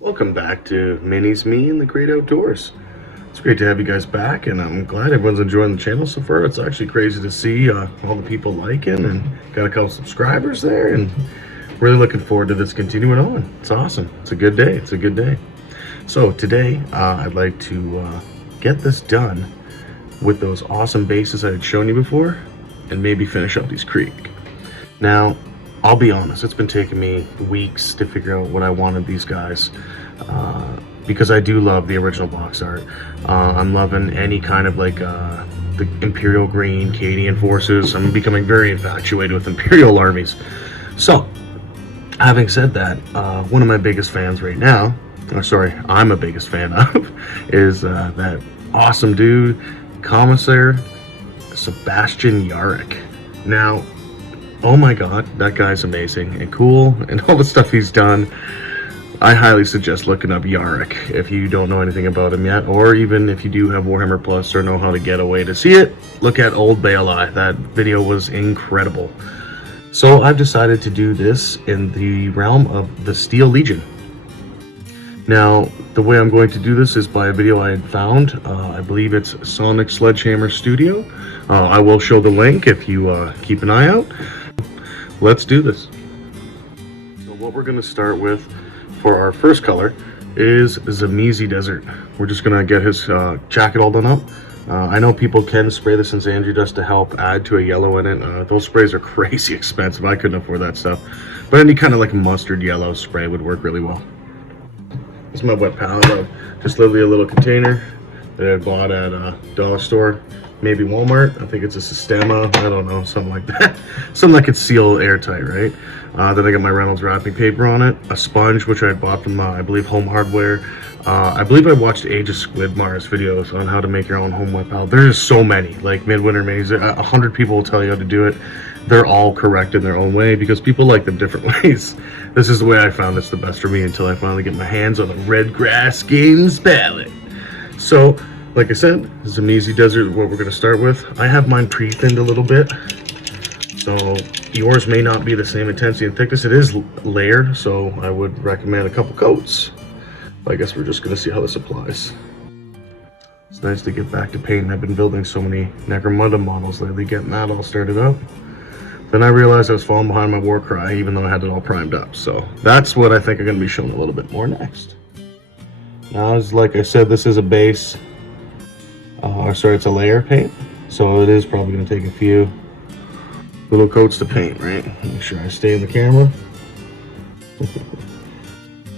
Welcome back to Minis Me and the Great Outdoors. It's great to have you guys back, and I'm glad everyone's enjoying the channel so far. It's actually crazy to see all the people liking, and got a couple subscribers there, and really looking forward to this continuing on. It's awesome. It's a good day. It's a good day. So today I'd like to get this done with those awesome bases I had shown you before, and maybe finish up these creek. Now, I'll be honest, it's been taking me weeks to figure out what I wanted these guys, because I do love the original box art. I'm loving any kind of like the Imperial Green, Cadian forces. I'm becoming very infatuated with Imperial armies. So, having said that, one of my biggest fans right now, or sorry, I'm a biggest fan of, is that awesome dude, Commissar Sebastian Yarrick. Now, oh my god, that guy's amazing and cool, and all the stuff he's done. I highly suggest looking up Yarrick if you don't know anything about him yet, or even if you do have Warhammer Plus or know how to get away to see it, look at Old Baelai. That video was incredible. So I've decided to do this in the realm of the Steel Legion. Now, the way I'm going to do this is by a video I had found. I believe it's Sonic Sledgehammer Studio. I will show the link if you keep an eye out. Let's do this. So what we're going to start with for our first color is Tzimisce Desert. We're just going to get his jacket all done up. I know people can spray this in Xandri dust to help add to a yellow in it. Those sprays are crazy expensive. I couldn't afford that stuff. But any kind of like mustard yellow spray would work really well. This is my wet palette of just literally a little container that I bought at a dollar store. Maybe Walmart. I think it's a Sistema. I don't know, something like that. Something that could seal airtight, right? Then I got my Reynolds wrapping paper on it, a sponge which I bought from I believe Home Hardware. I believe I watched Age of Squidmar's videos on how to make your own home wet palette. There's so many, like Midwinter Maze. 100 people will tell you how to do it. They're all correct in their own way because people like them different ways. This is the way I found it's the best for me until I finally get my hands on the Red Grass Games palette. So, like I said, Tzimisce Desert is what we're going to start with. I have mine pre-thinned a little bit, so yours may not be the same intensity and thickness. It is layered, so I would recommend a couple coats. But I guess we're just going to see how this applies. It's nice to get back to painting. I've been building so many Necromunda models lately, getting that all started up. Then I realized I was falling behind my Warcry, even though I had it all primed up. So that's what I think I'm going to be showing a little bit more next. Now, as like I said, this is a base. Sorry, it's a layer paint, so it is probably going to take a few little coats to paint, right? Make sure I stay in the camera.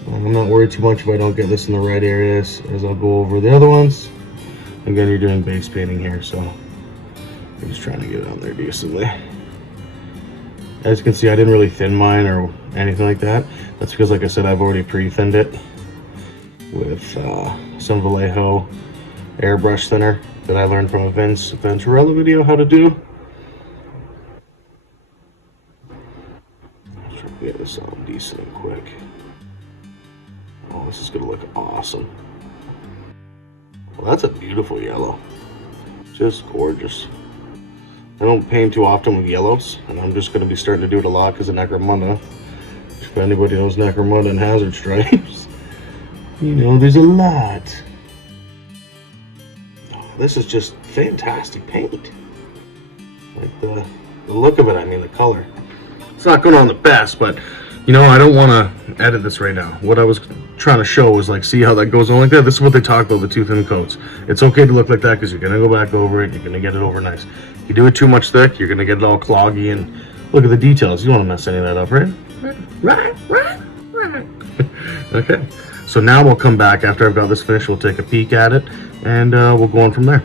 I'm not worried too much if I don't get this in the right areas, as I'll go over the other ones. Again, you're doing base painting here, so I'm just trying to get it on there decently. As you can see, I didn't really thin mine or anything like that. That's because, like I said, I've already pre-thinned it with some Vallejo airbrush thinner that I learned from a Vince Venturella video how to do. I'll try to get this all decent and quick. Oh, this is going to look awesome. Well, that's a beautiful yellow. Just gorgeous. I don't paint too often with yellows, and I'm just going to be starting to do it a lot because of Necromunda. If anybody knows Necromunda and Hazard Stripes, you know there's a lot. This is just fantastic paint. Like the look of it, I mean the color. It's not going on the best, but you know, I don't want to edit this right now. What I was trying to show was like, see how that goes on like that? This is what they talk about, the too thin coats. It's okay to look like that because you're going to go back over it, you're going to get it over nice. If you do it too much thick, you're going to get it all cloggy, and look at the details. You don't want to mess any of that up, right? Right. Okay. So now we'll come back after I've got this finished. We'll take a peek at it, and we'll go on from there.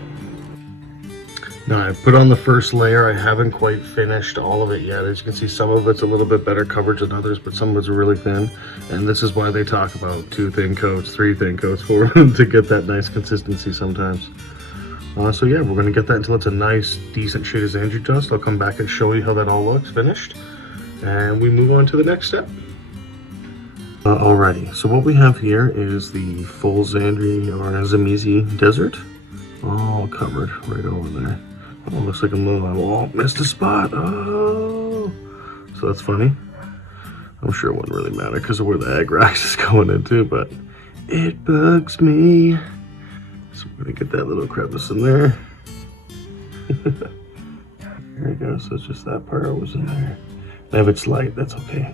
Now I've put on the first layer. I haven't quite finished all of it yet. As you can see, some of it's a little bit better coverage than others, but some of it's really thin. And this is why they talk about 2 thin coats, 3 thin coats, 4 to get that nice consistency sometimes. So yeah, we're going to get that until it's a nice, decent shade of Xandri dust. I'll come back and show you how that all looks finished. And we move on to the next step. Alrighty, so what we have here is the full Xandri or Tzimisce Desert, all covered right over there. Oh, looks like a little, oh, missed a spot. Oh, so that's funny. I'm sure it wouldn't really matter because of where the ag rack is going into, but It bugs me. So we're gonna get that little crevice in there. There we go, so it's just that part was in there. And if it's light, that's okay.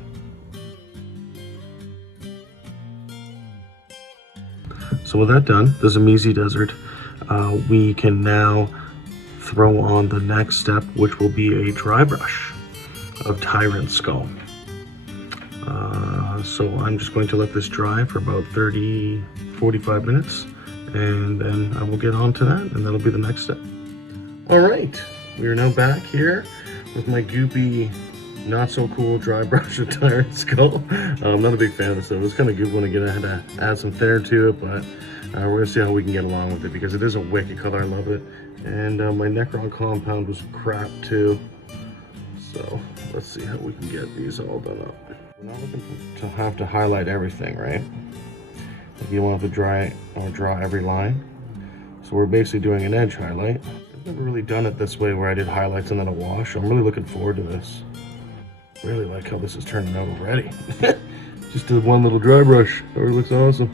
So with that done, the Zamesi Desert, we can now throw on the next step, which will be a dry brush of Tyrant Skull. So I'm just going to let this dry for about 30-45 minutes, and then I will get on to that, and that'll be the next step. All right, we are now back here with my goopy, not so cool dry brush of Tyrant Skull. I'm not a big fan of this, so it was kind of good when I had to add some thinner to it, but we're gonna see how we can get along with it because it is a wicked color. I love it, and my Necron compound was crap too. So let's see how we can get these all done up. We're not looking to have to highlight everything, right? Like you don't have to draw every line. So we're basically doing an edge highlight. I've never really done it this way where I did highlights and then a wash. I'm really looking forward to this. Really like how this is turning out already. Just did one little dry brush. Already looks awesome.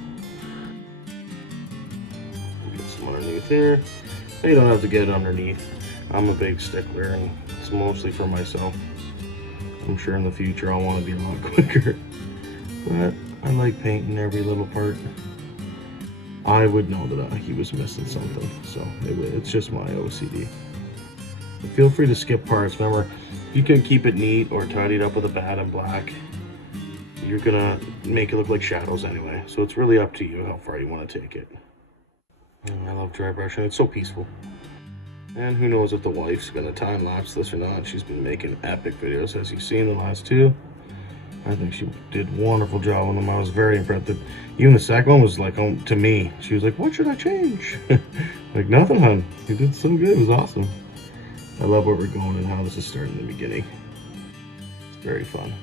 Get some underneath here. You don't have to get it underneath. I'm a big stickler and it's mostly for myself. I'm sure in the future I'll want to be a lot quicker. But I like painting every little part. I would know that he was missing something, so it's just my OCD. But feel free to skip parts. Remember, you can keep it neat or tidy it up with a bat and black. You're gonna make it look like shadows anyway, so it's really up to you how far you want to take it. I love dry brushing. It's so peaceful. And who knows if the wife's gonna time lapse this or not. She's been making epic videos, as you've seen the last two. I think she did a wonderful job on them. I was very impressed. Even the second one was like, to me, she was like, what should I change? Like, nothing, hun. You did so good. It was awesome. I love where we're going and how this is starting in the beginning. It's very fun.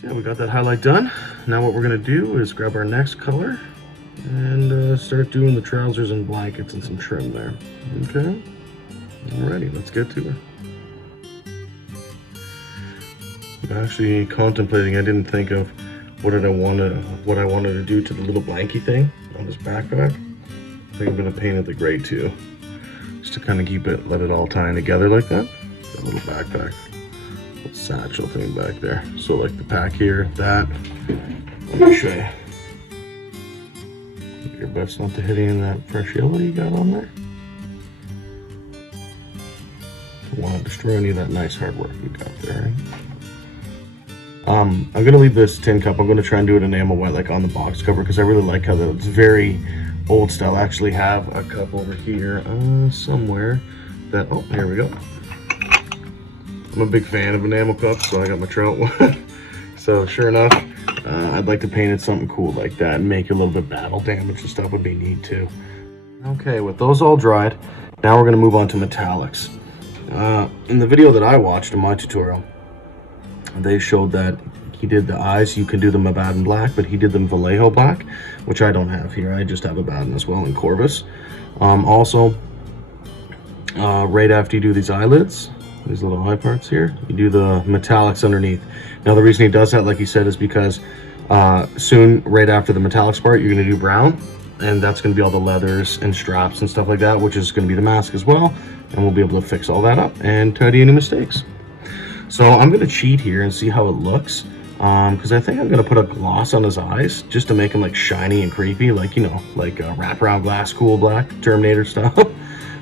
So yeah, we got that highlight done. Now what we're gonna do is grab our next color and start doing the trousers and blankets and some trim there. Okay? Alrighty, let's get to it. I'm actually contemplating, I didn't think of what I wanted to do to the little blankie thing on this backpack. I think I'm gonna paint it the gray too. Just to kind of let it all tie in together like that. That little backpack, little satchel thing back there. So like the pack here, that. Let me show you. Your best not to hit any of that fresh yellow you got on there. Don't want to destroy any of that nice hard work you got there. Right? I'm gonna leave this tin cup. I'm gonna try and do it enamel white like on the box cover because I really like how it's very old style. I actually have a cup over here somewhere that, oh, here we go. I'm a big fan of enamel cups, so I got my trout one. So sure enough, I'd like to paint it something cool like that and make a little bit battle damage and stuff would be neat too. Okay, with those all dried, now we're gonna move on to metallics. In the video that I watched in my tutorial, they showed that he did the eyes. You can do them Abaddon black, but he did them Vallejo black, which I don't have here. I just have Abaddon as well in Corvus. Also, right after you do these eyelids, these little eye parts here, you do the metallics underneath. Now the reason he does that, like he said, is because soon, right after the metallics part, you're going to do brown, and that's going to be all the leathers and straps and stuff like that, which is going to be the mask as well, and we'll be able to fix all that up and tidy any mistakes. So I'm going to cheat here and see how it looks, because I think I'm going to put a gloss on his eyes just to make him like shiny and creepy, like, you know, like wraparound glass, cool black, Terminator style. So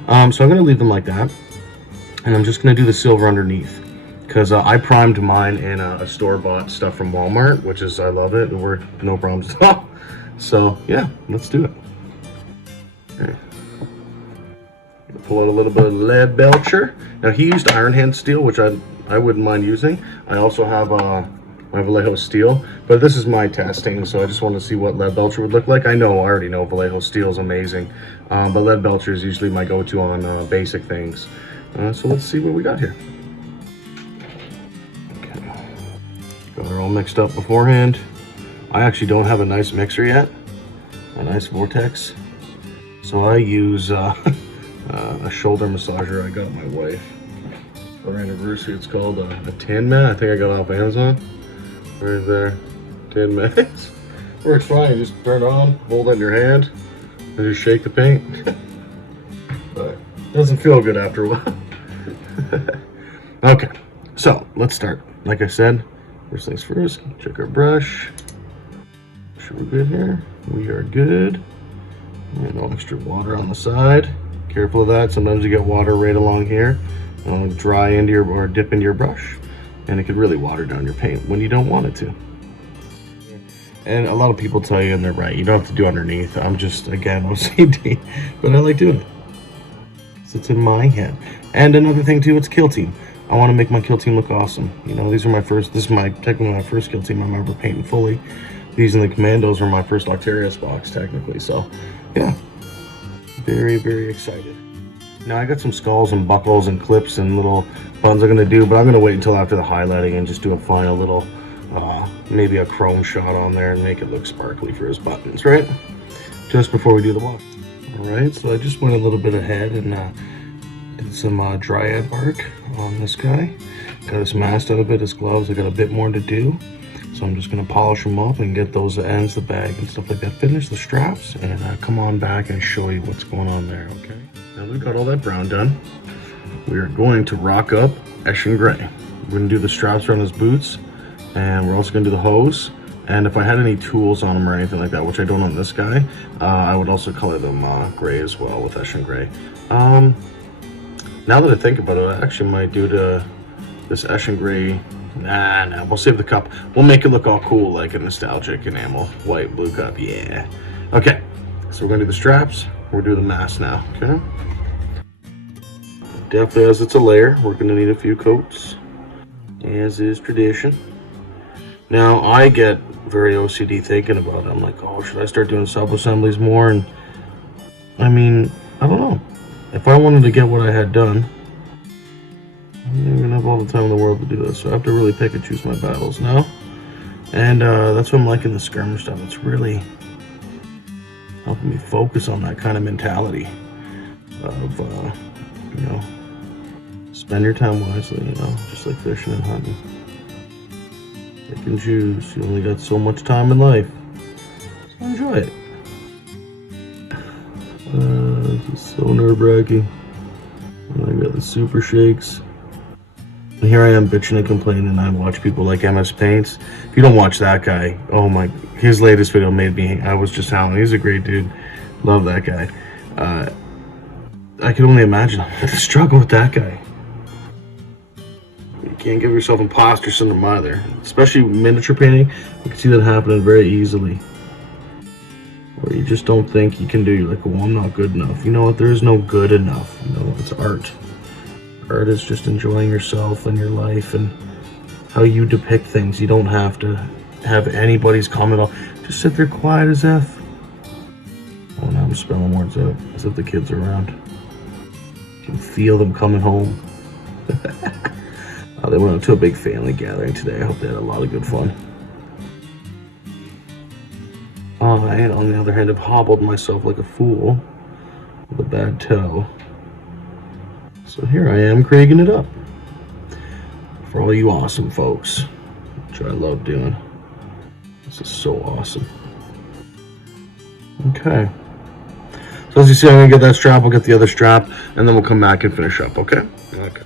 I'm going to leave them like that, and I'm just going to do the silver underneath, because I primed mine in a store-bought stuff from Walmart, which is, I love it. It worked, no problems at all. So yeah, let's do it. Okay. Pull out a little bit of lead belcher. Now he used iron hand steel, which I wouldn't mind using. I also have my Vallejo steel, but this is my testing, so I just want to see what lead belcher would look like. I already know Vallejo steel is amazing, but lead belcher is usually my go-to on basic things. So let's see what we got here. Okay, got her all mixed up beforehand. I actually don't have a nice mixer yet, a nice vortex, so I use a shoulder massager I got my wife for our anniversary. It's called a Tin Mat. I think I got it off Amazon. Right there, Tin Mat. Works fine. You just turn it on, hold it in your hand, and just shake the paint. But it doesn't feel good after a while. Okay, so let's start. Like I said, first things first, check our brush. Make sure we're good here. We are good. And no extra water on the side. Careful of that. Sometimes you get water right along here. Dry into your, or dip into your brush. And it could really water down your paint when you don't want it to. And a lot of people tell you, and they're right, you don't have to do underneath. I'm just, again, OCD. But I like doing it. So it's in my head. And another thing too, it's kill team. I want to make my kill team look awesome. You know, these are my first, this is technically my first kill team I remember painting fully. These and the Commandos were my first Octarius box, technically. So, yeah. Very, very excited. Now, I got some skulls and buckles and clips and little buttons I'm going to do, but I'm going to wait until after the highlighting and just do a final little, maybe a chrome shot on there and make it look sparkly for his buttons, right? Just before we do the block. Alright, so I just went a little bit ahead and did some dryad bark on this guy. Got his mask out a bit, his gloves. I got a bit more to do. So I'm just going to polish them up and get those ends, the bag and stuff like that, finish the straps, and come on back and show you what's going on there, okay? Now we've got all that brown done. We are going to rock up Eshin Gray. We're going to do the straps around his boots, and we're also going to do the hose. And if I had any tools on them or anything like that, which I don't on this guy, I would also color them gray as well with Eshin Gray. Now that I think about it, I actually might do this Eshin Gray. Nah, we'll save the cup. We'll make it look all cool, like a nostalgic enamel, white, blue cup, yeah. Okay, so we're gonna do the straps, we'll do the mask now, okay? Definitely, as it's a layer, we're gonna need a few coats, as is tradition. Now, I get very OCD thinking about it. I'm like, oh, should I start doing sub-assemblies more? And, I mean, I don't know. If I wanted to get what I had done, I'm not gonna have all the time in the world to do this, so I have to really pick and choose my battles now. And that's what I'm liking the skirmish stuff. It's really helping me focus on that kind of mentality of, you know, spend your time wisely, you know, just like fishing and hunting. Pick and choose. You only got so much time in life, so enjoy it. This is so nerve-wracking. I got the super shakes. And here I am bitching and complaining, and I watch people like MS Paints. If you don't watch that guy, oh my, his latest video made me, I was just howling. He's a great dude. Love that guy. I can only imagine the struggle with that guy. You can't give yourself imposter syndrome either. Especially miniature painting, you can see that happening very easily. Where you just don't think you can do, you're like, well, I'm not good enough. You know what, there is no good enough. You know, it's art. Art is just enjoying yourself and your life and how you depict things. You don't have to have anybody's comment on. Just sit there quiet as F. Oh, now I'm spelling words out as if the kids are around. You can feel them coming home. They went out to a big family gathering today. I hope they had a lot of good fun. I, on the other hand, have hobbled myself like a fool with a bad toe. So here I am, cragging it up. For all you awesome folks, which I love doing. This is so awesome. Okay. So as you see, I'm going to get that strap, we'll get the other strap, and then we'll come back and finish up, okay? Okay.